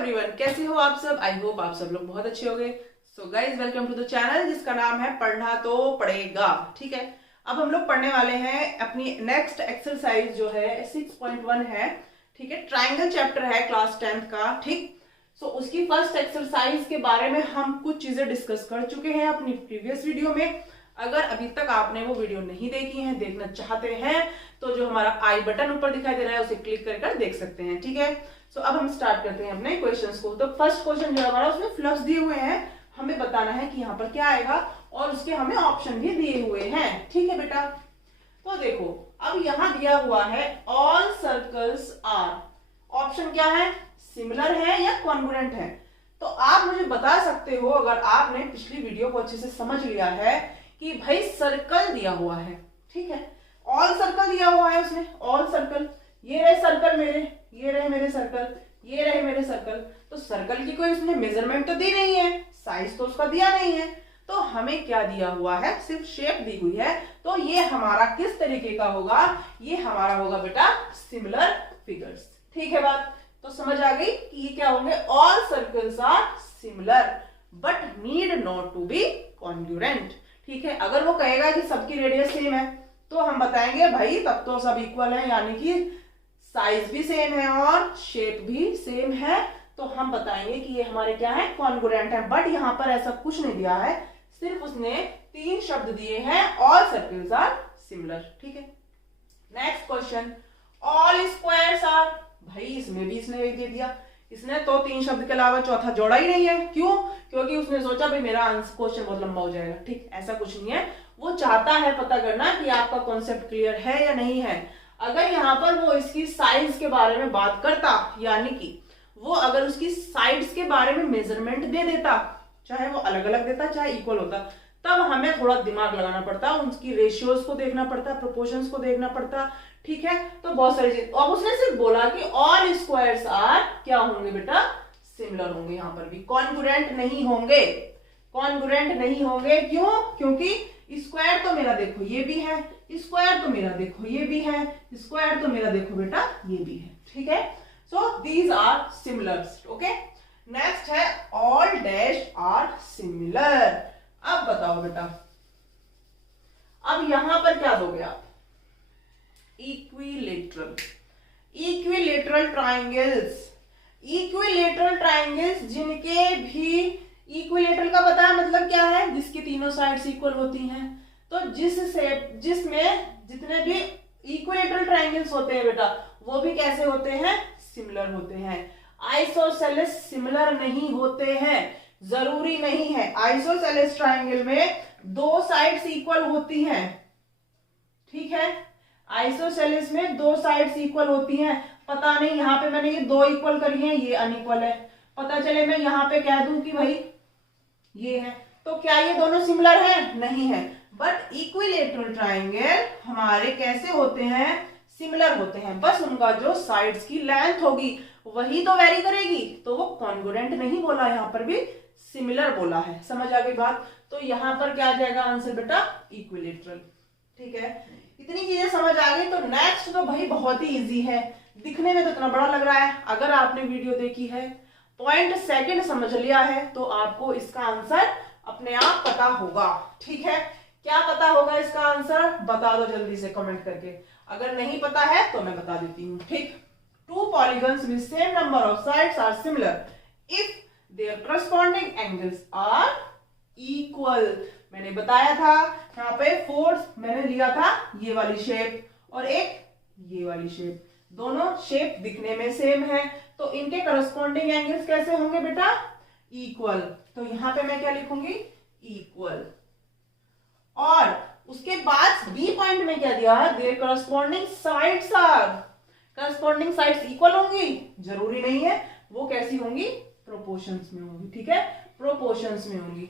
Everyone, कैसे हो आप सब। आई होप आप सब लोग बहुत अच्छे हो गए। So guys, welcome to the channel जिसका नाम है पढ़ना तो पड़ेगा। ठीक है, अब हम लोग पढ़ने वाले हैं अपनी नेक्स्ट एक्सरसाइज जो है 6.1 है। ठीक है, ट्राइंगल चैप्टर है क्लास 10th का। ठीक, सो उसकी फर्स्ट एक्सरसाइज के बारे में हम कुछ चीजें डिस्कस कर चुके हैं अपनी प्रीवियस वीडियो में। अगर अभी तक आपने वो वीडियो नहीं देखी है, देखना चाहते हैं, तो जो हमारा आई बटन ऊपर दिखाई दे रहा है उसे क्लिक कर देख सकते हैं। ठीक है, सो अब हम स्टार्ट करते हैं अपने क्वेश्चंस को। तो फर्स्ट क्वेश्चन जो हमारा उसमें फ्लक्स दिए हुए हैं, हमें बताना है कि यहाँ पर क्या आएगा और उसके हमें ऑप्शन भी दिए हुए हैं। ठीक है बेटा, तो देखो अब यहाँ दिया हुआ है ऑल सर्कल्स आर, ऑप्शन क्या है, सिमिलर है या कॉन्ग्रुएंट है। तो आप मुझे बता सकते हो अगर आपने पिछली वीडियो को अच्छे से समझ लिया है कि भाई सर्कल दिया हुआ है। ठीक है, ऑल सर्कल दिया हुआ है उसने, ऑल सर्कल, ये रहे सर्कल मेरे, ये रहे मेरे सर्कल, ये रहे मेरे सर्कल। तो सर्कल की कोई उसने मेजरमेंट तो दी नहीं है, साइज तो उसका दिया नहीं है, तो हमें क्या दिया हुआ है, सिर्फ शेप दी हुई है। तो ये हमारा किस तरीके का होगा, ये हमारा होगा बेटा सिमिलर फिगर्स। ठीक है बात, तो समझ आ गई कि ये क्या होंगे, all circles are similar but need not to be congruent. ठीक है, अगर वो कहेगा कि सबकी रेडियस सेम है तो हम बताएंगे भाई तब तो सब इक्वल है, यानी कि साइज भी सेम है और शेप भी सेम है, तो हम बताएंगे कि ये हमारे क्या है, कॉन्ग्रुएंट है। बट यहाँ पर ऐसा कुछ नहीं दिया है, सिर्फ उसने 3 शब्द दिए हैं, ऑल सर्कल्स आर सिमिलर। ठीक है, next question, all squares are, भाई इसमें भी इसने दे दिया, इसने तो 3 शब्द के अलावा चौथा जोड़ा ही नहीं है। क्यों? क्योंकि उसने सोचा भाई मेरा क्वेश्चन बहुत लंबा हो जाएगा। ठीक, ऐसा कुछ नहीं है, वो चाहता है पता करना कि आपका कॉन्सेप्ट क्लियर है या नहीं है। अगर यहाँ पर वो इसकी साइज के बारे में बात करता, यानी कि वो अगर उसकी साइड्स के बारे में मेजरमेंट दे देता, चाहे वो अलग अलग देता चाहे इक्वल होता, तब हमें थोड़ा दिमाग लगाना पड़ता, उनकी रेशियोज को देखना पड़ता, प्रोपोर्शंस को देखना पड़ता। ठीक है, तो बहुत सारी चीज। और उसने सिर्फ बोला कि ऑल स्क्वायर्स आर क्या होंगे बेटा, सिमिलर होंगे, यहाँ पर भी कॉन्ग्रुएंट नहीं होंगे, कॉन्ग्रुएंट नहीं होंगे। क्यों? क्योंकि स्क्वायर तो मेरा देखो ये भी है, स्क्वायर तो मेरा देखो ये भी है, स्क्वायर तो मेरा देखो बेटा ये भी है। ठीक है, so these are similars. Okay, next है ऑल डैश आर सिमिलर। अब बताओ बेटा, अब यहां पर क्या दोगे आप, equilateral, equilateral triangles, equilateral triangles जिनके भी इक्विलेटरल का पता है मतलब क्या है, जिसकी तीनों साइड्स इक्वल होती हैं। तो जिसमें जितने भी इक्विलेटरल ट्राइंगल्स होते हैं बेटा वो भी कैसे होते हैं, सिमिलर होते हैं। आइसोसेलेस सिमिलर नहीं होते हैं, जरूरी नहीं है। आइसोसेलेस ट्राइंगल में 2 साइड्स इक्वल होती हैं। ठीक है, आइसोसेलेस में 2 साइड्स इक्वल होती हैं। पता नहीं यहाँ पे मैंने ये 2 इक्वल करी है, ये अनइक्वल है, पता चले मैं यहाँ पे कह दूं कि भाई ये है, तो क्या ये दोनों सिमिलर हैं? नहीं है। बट इक्विलेटरल ट्राइंगल हमारे कैसे होते हैं, सिमिलर होते हैं, बस उनका जो साइड्स की लेंथ होगी वही तो वेरी करेगी। तो वो कॉन्ग्रुएंट नहीं बोला, यहाँ पर भी सिमिलर बोला है। समझ आ गई बात? तो यहाँ पर क्या आ जाएगा आंसर बेटा, इक्विलेटरल। ठीक है, इतनी चीजें समझ आ गई। तो नेक्स्ट तो भाई बहुत ही इजी है, दिखने में तो इतना बड़ा लग रहा है, अगर आपने वीडियो देखी है, पॉइंट सेकंड समझ लिया है, तो आपको इसका आंसर अपने आप पता होगा। ठीक है, क्या पता होगा इसका आंसर, बता दो जल्दी से कमेंट करके। अगर नहीं पता है तो मैं बता देती हूँ। ठीक, 2 polygons with same number of sides are similar if their corresponding angles are equal। मैंने बताया था यहाँ पे 4 मैंने लिया था ये वाली शेप और एक ये वाली शेप, दोनों शेप दिखने में सेम है, तो इनके करस्पॉन्डिंग एंगल्स कैसे होंगे बेटा, इक्वल। तो यहां पे मैं क्या लिखूंगी, इक्वल। और उसके बाद बी पॉइंट में क्या दिया है, there corresponding sides are, corresponding sides equal होंगी, जरूरी नहीं है, वो कैसी होंगी, प्रोपोर्शंस में होंगी। ठीक है, प्रोपोर्शंस में होंगी।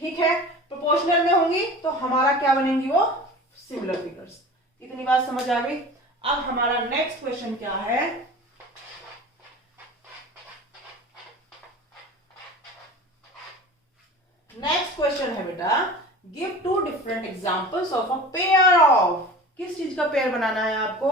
ठीक है, प्रोपोर्शनल में होंगी, तो हमारा क्या बनेंगी वो, सिमिलर फिगर्स। इतनी बात समझ आ गई। अब हमारा नेक्स्ट क्वेश्चन क्या है, नेक्स्ट क्वेश्चन है बेटा, give 2 different examples of a pair of, किस चीज का पेयर बनाना है आपको,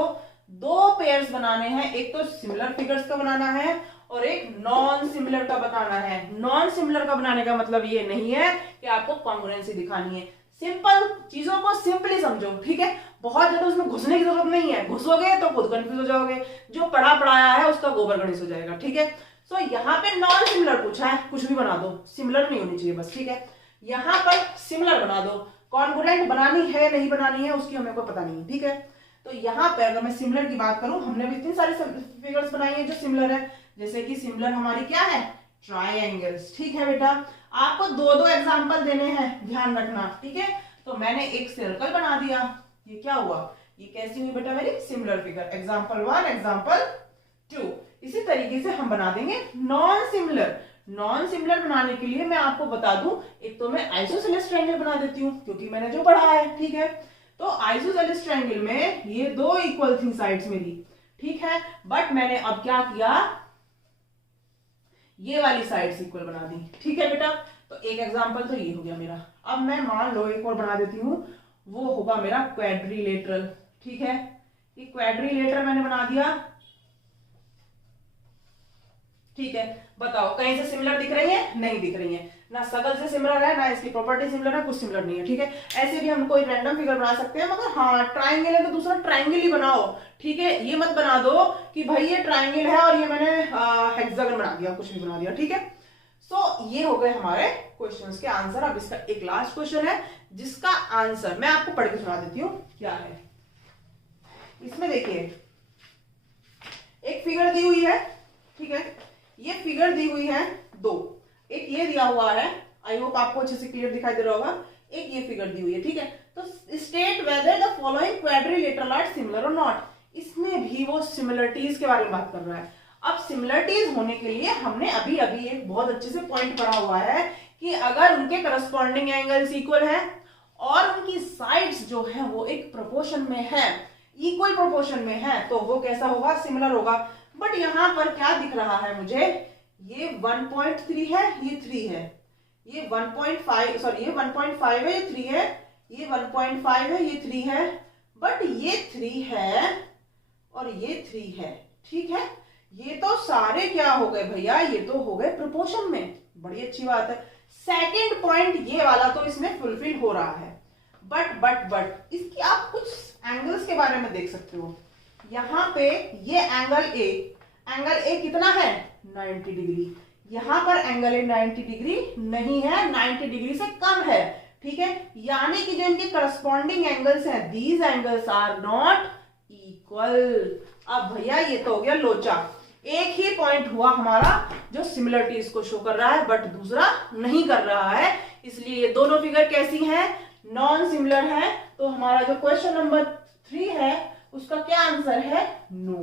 2 पेयर पेयर्स बनाने हैं, एक तो सिमिलर फिगर्स का बनाना है और एक नॉन सिमिलर का बनाना है। नॉन सिमिलर का बनाने का मतलब ये नहीं है कि आपको कॉन्ग्रुएंसी दिखानी है, सिंपल चीजों को सिंपली समझो, ठीक है। बहुत ज्यादा उसमें घुसने की जरूरत नहीं है, घुसोगे तो खुद कंफ्यूज हो जाओगे, जो पढ़ा पढ़ाया है उसका गोबर गणेश हो जाएगा, ठीक है। सो यहाँ पे नॉन सिमिलर पूछा है, कुछ भी बना दो, सिमिलर नहीं होनी चाहिए बस, ठीक है। यहाँ पर सिमिलर बना दो, कॉन्ग्रुएंट बनानी है नहीं बनानी है उसकी हमें कोई पता नहीं, ठीक है। तो यहाँ पे अगर मैं सिमिलर की बात करूं, हमने भी इतनी सारी फिगर्स बनाई है जो सिमिलर है, जैसे कि सिमिलर हमारी क्या है, ट्राइंगल्स, ठीक है बेटा। आपको दो दो एग्जांपल देने हैं, ध्यान रखना, ठीक है। तो मैंने एक सर्कल बना दिया, ये क्या हुआ, ये कैसी हुई बेटा मेरी सिमिलर फिगर, एग्जांपल 1 एग्जांपल 2। इसी तरीके से हम बना देंगे नॉन सिमिलर। नॉन सिमिलर बनाने के लिए मैं आपको बता दूं, एक तो मैं आइसोसेलेस ट्रायंगल बना देती हूँ क्योंकि मैंने जो पढ़ा है, ठीक है। तो आइसोसेलेस ट्रायंगल में ये दो इक्वल थी साइड्स मेरी, ठीक है। बट मैंने अब क्या किया, ये वाली साइड्स इक्वल बना दी, ठीक है बेटा। तो एक एग्जांपल तो ये हो गया मेरा। अब मैं मान लो एक और बना देती हूँ, वो होगा मेरा क्वाड्रिलेटरल, ठीक है। ये क्वाड्रिलेटरल मैंने बना दिया, ठीक है। बताओ कहीं से सिमिलर दिख रही है, नहीं दिख रही है, ना शकल से सिमिलर है, ना इसकी प्रॉपर्टी सिमिलर है, कुछ सिमिलर नहीं है, ठीक है। ऐसे भी हम कोई रैंडम फिगर बना सकते हैं, मगर हाँ ट्राइंगल है तो दूसरा ट्राइंगल ही बनाओ, ठीक है। ये मत बना दो कि भाई ये ट्राइंगल है और ये मैंने हेक्सागन बना दिया, कुछ भी बना दिया, ठीक है। सो ये हो गए हमारे क्वेश्चंस के आंसर। अब इसका एक लास्ट क्वेश्चन है जिसका आंसर मैं आपको पढ़ के सुना देती हूँ क्या है। इसमें देखिए एक फिगर दी हुई है, ठीक है। ये फिगर दी हुई है दो, एक ये दिया हुआ है, आई होप आपको अच्छे से क्लियर दिखाई दे रहा होगा, एक ये फिगर दी हुई है, ठीक है। तो state whether the following quadrilateral are similar और नॉट। इसमें भी वो सिमिलरिटीज के बारे में बात कर रहा है। अब सिमिलरिटीज होने के लिए हमने अभी अभी एक बहुत अच्छे से पॉइंट पढ़ा हुआ है कि अगर उनके करस्पॉन्डिंग एंगल्स इक्वल है और उनकी साइड्स जो है वो एक प्रोपोर्शन में है, इक्वल प्रोपोर्शन में है, तो वो कैसा होगा, सिमिलर होगा। बट यहां पर क्या दिख रहा है मुझे, ये 1.3 है, ये 3 है, ये 1.5 सॉरी ये 1.5 है, ये 3 है, ये 1.5 है, ये 3 है, बट ये 3 है और ये 3 है, ठीक है। ये तो सारे क्या हो गए भैया, ये तो हो गए प्रोपोर्शन में, बड़ी अच्छी बात है। सेकेंड पॉइंट ये वाला तो इसमें फुलफिल हो रहा है, बट इसकी आप कुछ एंगल्स के बारे में देख सकते हो। यहां पे ये एंगल ए कितना है, 90 डिग्री। यहां पर एंगल ए 90 डिग्री नहीं है, 90 डिग्री से कम है, ठीक है। यानी कि जो इनके करस्पॉन्डिंग एंगल्स हैं, these angles are not equal. अब भैया ये तो हो गया लोचा, एक ही पॉइंट हुआ हमारा जो सिमिलरिटीज को शो कर रहा है बट दूसरा नहीं कर रहा है, इसलिए ये दोनों फिगर कैसी हैं, नॉन सिमिलर है। तो हमारा जो क्वेश्चन नंबर 3 है उसका क्या आंसर है, नो,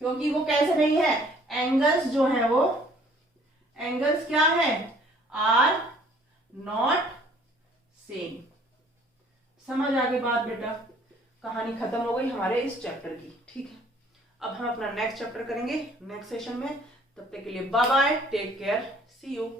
क्योंकि वो कैसे नहीं है, एंगल्स जो है वो एंगल्स क्या है, आर नॉट सेम। समझ आ गई बात बेटा, कहानी खत्म हो गई हमारे इस चैप्टर की, ठीक है। अब हम अपना नेक्स्ट चैप्टर करेंगे नेक्स्ट सेशन में, तब तक के लिए bye bye, take care, see you.